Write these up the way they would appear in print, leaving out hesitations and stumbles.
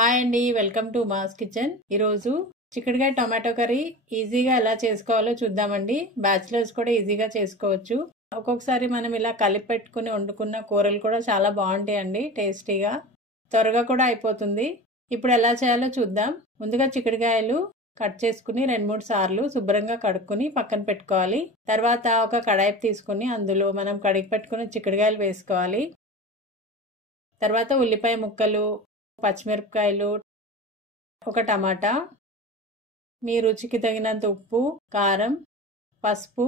Hi అండి, welcome to mass kitchen. ఈరోజు చిక్కుడుకాయ టొమాటో కర్రీ ఈజీగా ఎలా చేసుకోవాలో చూద్దామండి. బ్యాచిలర్స్ కూడా ఈజీగా చేసుకోవచ్చు. ఒక్కొక్కసారి మనం ఇలా కలిపి పెట్టుకుని వండుకున్న కూరలు కూడా చాలా బాగుంటాయండి, టేస్టీగా. త్వరగా కూడా అయిపోతుంది. ఇప్పుడు ఎలా చేయాలో చూద్దాం. ముందుగా చిక్కుడుకాయలు కట్ చేసుకుని 2-3 సార్లు శుభ్రంగా కడుక్కుని పక్కన పెట్టుకోవాలి. తర్వాత ఒక కడాయి తీసుకుని అందులో మనం కడిగి పెట్టుకుని చిక్కుడుకాయలు వేసుకోవాలి. తర్వాత ఉల్లిపాయ ముక్కలు, పచ్చిమిరపకాయలు, ఒక టమాటా, మీ రుచికి తగినంత ఉప్పు, కారం, పసుపు,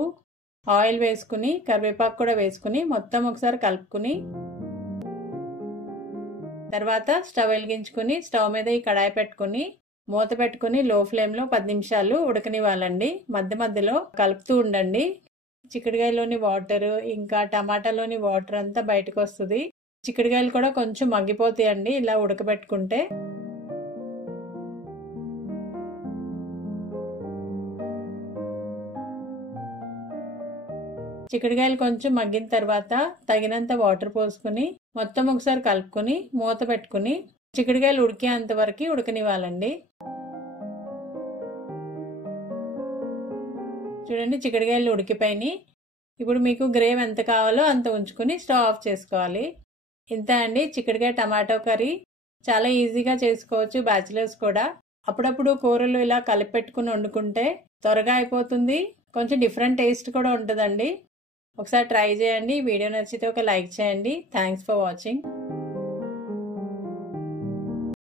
ఆయిల్ వేసుకుని కరివేపాకు కూడా వేసుకుని మొత్తం ఒకసారి కలుపుకుని తర్వాత స్టవ్ వెలిగించుకుని స్టవ్ మీద ఈ కడాయి పెట్టుకుని మూత పెట్టుకుని లో ఫ్లేమ్లో 10 నిమిషాలు ఉడకనివ్వాలండి. మధ్య మధ్యలో కలుపుతూ ఉండండి. చిక్కుడుకాయలోని వాటర్ ఇంకా టమాటాలోని వాటర్ అంతా బయటకు వస్తుంది. చిక్కుడుకాయలు కూడా కొంచెం మగ్గిపోతాయండి ఇలా ఉడకబెట్టుకుంటే. చిక్కుడుకాయలు కొంచెం మగ్గిన తర్వాత తగినంత వాటర్ పోసుకుని మొత్తం ఒకసారి కలుపుకుని మూత పెట్టుకుని చిక్కుడుకాయలు ఉడికేంత వరకు ఉడకనివ్వాలండి. చూడండి, చిక్కుడుకాయలు ఉడికిపోయినాయి. ఇప్పుడు మీకు గ్రేవీ ఎంత కావాలో అంత ఉంచుకుని స్టవ్ ఆఫ్ చేసుకోవాలి. ఇంత అండి చిక్కుడుకాయ టమాటో కర్రీ. చాలా ఈజీగా చేసుకోవచ్చు బ్యాచిలర్స్ కూడా. అప్పుడప్పుడు కూరలు ఇలా కలిపి పెట్టుకుని వండుకుంటే త్వరగా అయిపోతుంది. కొంచెం డిఫరెంట్ టేస్ట్ కూడా ఉంటుందండి. ఒకసారి ట్రై చేయండి. వీడియో నచ్చితే ఒక లైక్ చేయండి. Thanks for watching.